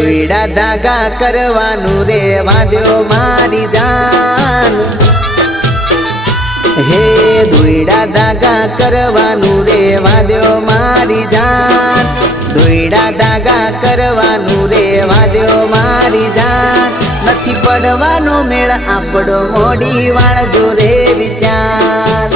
દોયડા ધાગા કરવાનું રે વાદ્યો મારી જાન હે દોયડા ધાગા કરવાનું રે વાદ્યો મારી જાન દોયડા ધાગા કરવાનું રે વાદ્યો મારી જાન નથી પડવાનો મેળ આપણો મોડી વાળજો રે વિચાર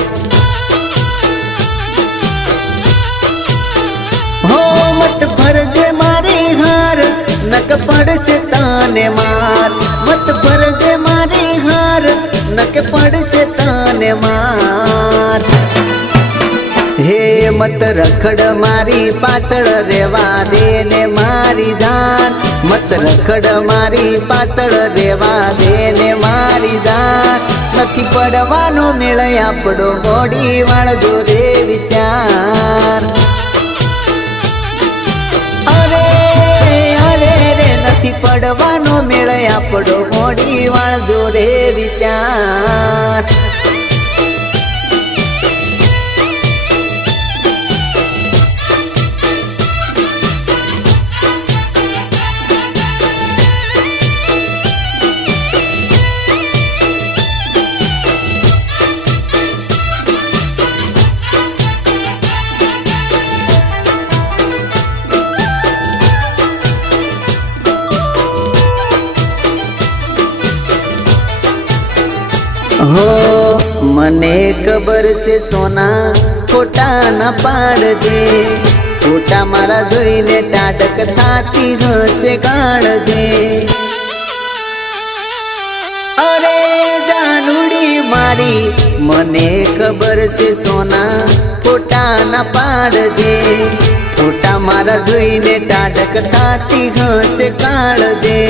હો મત ફરજે મારી હાર નક પડશે તાને માર મત ફરજે મારી હાર નક પડશે તાને માર હે મત રખડ મારી પાછળ રેવા દે ને મારી જાન મત રખડ મારી પાછળ રેવા દે ને મારી જાન નથી પડવાનો મેળ આપણો મોડી વાળજો રે વિચાર નથી પડવાનો મેળ આપણો મોડી વાળજો રે વિચાર हो मने खबर से सोना खोटा न पाड़ दे खोटा मारा जोईने टाटक थाती हसे गाड़ दे अरे जानुड़ी मारी मने खबर से सोना खोटा न पाड़ दे खोटा मारा जोईने टाटक थाती हसे गाड़ दे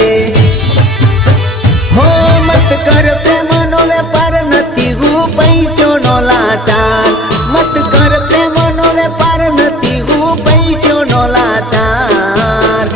हो मत कर प्रेम वेपार नथी हूँ पैसो नो लाचार मत कर प्रेम नो वेपार नथी हूँ पैसो नो लाचार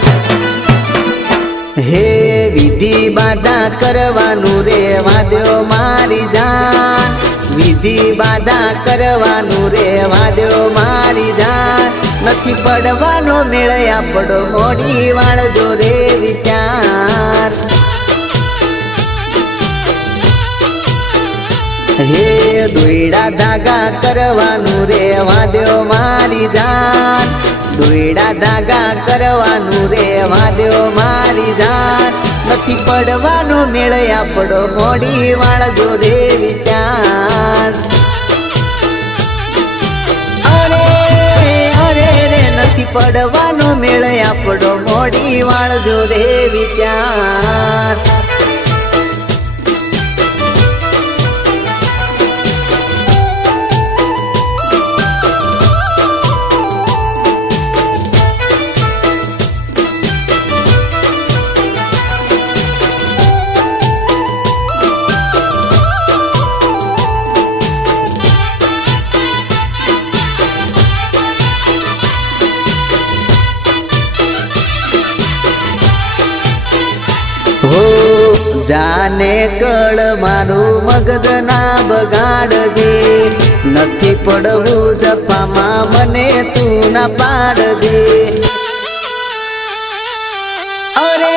हे विधि बाधा करवानु रे वाद्यो मारी जान विधि बाधा करवानु रे वाद्यो मारी जान नथी पड़वानो मेळ आपड़ो मोड़ी वाळजो रे विचार हे દોયડા ધાગા કરવાનું રે વાદ્યો મારી જાન દોયડા ધાગા કરવાનું રે વાદ્યો મારી જાન નથી પડવાનો મેળ આપણો મોડી વાળજો રે વિચાર અરે અરે રે નથી પડવાનો મેળ આપણો મોડી વાળજો રે વિચાર हो जाने कळ मारू मगज ना बगाड़ दे नथी पड़वू जफामा मने तू ना पाड़ दे अरे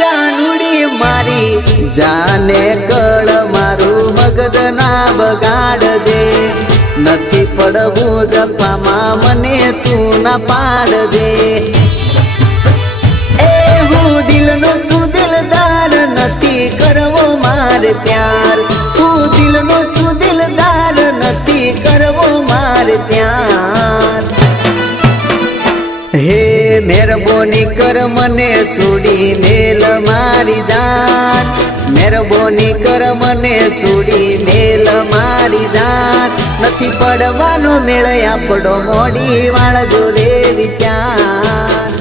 जानुड़ी मारी जाने कळ मारू मगज ना बगाड़ दे नथी पड़वू जफामा मने तू ना पाड़ दे दिल नो सुदिलदार नथी करवो मार प्यार दिल नो सुदिलदार नथी करवो मार प्यार हे मेहरबानी कर मने सूडी मेल मारी जान मेहरबानी कर मने सूडी मेल मारी जान नथी पड़वानो मेळ आपड़ो मोडी वाळजो रे विचार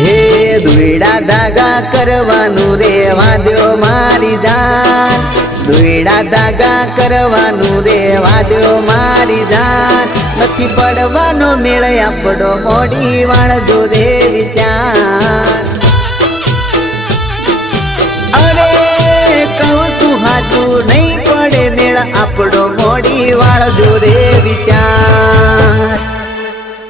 हे દોયડા ધાગા કરવાનું રે વાદ્યો મારી જાન દોયડા ધાગા કરવાનું રે વાદ્યો મારી જાન નથી પડવાનો મેળ આપણો મોડી વાળજો રે વિચાર